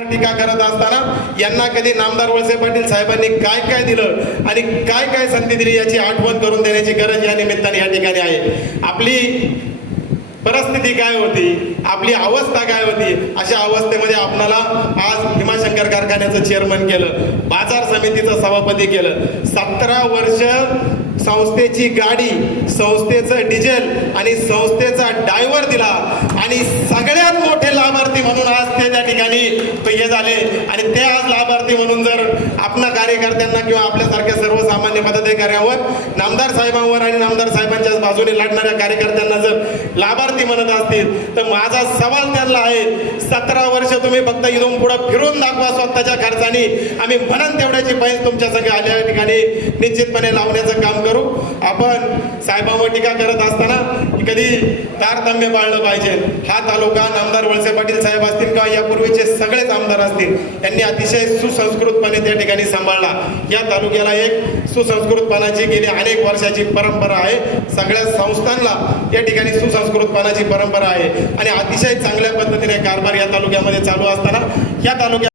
टीका करत असताना यांना कधी नामदार वळसे पाटील साहेबांनी काय काय दिलं आणि काय काय संधी दिली याची आठवण करून देण्याची गरज या निमित्ताने या ठिकाणी आहे. आपली परिस्थिती काय होती? आपली अवस्था काय होती? अशा अवस्थेमध्ये आपणाला आज भीमाशंकर कारखान्याचं चेअरमन केलं बाजार समितीचं सभापती केलं. सतरा वर्ष संस्थेची गाडी संस्थेचं डिझेल आणि संस्थेचा डायव्हर दिला आणि सगळ्यात मोठे लाभार्थी म्हणून आज ते त्या ठिकाणी हे झाले. आणि ते आज लाभार्थी म्हणून जर आपल्या कार्यकर्त्यांना किंवा आपल्यासारख्या सर्वसामान्य पदाधिकाऱ्यांवर नामदार साहेबांवर आणि नामदार साहेबांच्या बाजूने लढणाऱ्या कार्यकर्त्यांना जर लाभार्थी म्हणत असतील तर माझा सवाल त्यांना आहे सतरा वर्ष तुम्ही फक्त इथून पुढे फिरून दाखवा स्वतःच्या खर्चाने. आम्ही म्हणून तेवढ्याची पैस तुमच्या सगळ्या आल्या ठिकाणी निश्चितपणे लावण्याचं काम करू. आपण साहेबांवर टीका करत असताना कधी तारतम्य पाळलं पाहिजे. हा तालुका नामदार वळसे पाटील साहेब असतील किंवा यापूर्वीचे सगळेच आमदार असतील. यांनी अतिशय सुसंस्कृतपणे त्या ठिकाणी सांभाळला. या तालुक्याला एक सुसंस्कृतपणाची गेली अनेक वर्षाची परंपरा आहे. सगळ्या संस्थांना या ठिकाणी सुसंस्कृतपणाची परंपरा आहे. आणि अतिशय चांगल्या पद्धतीने कारभार या तालुक्यामध्ये चालू असताना या तालुक्यात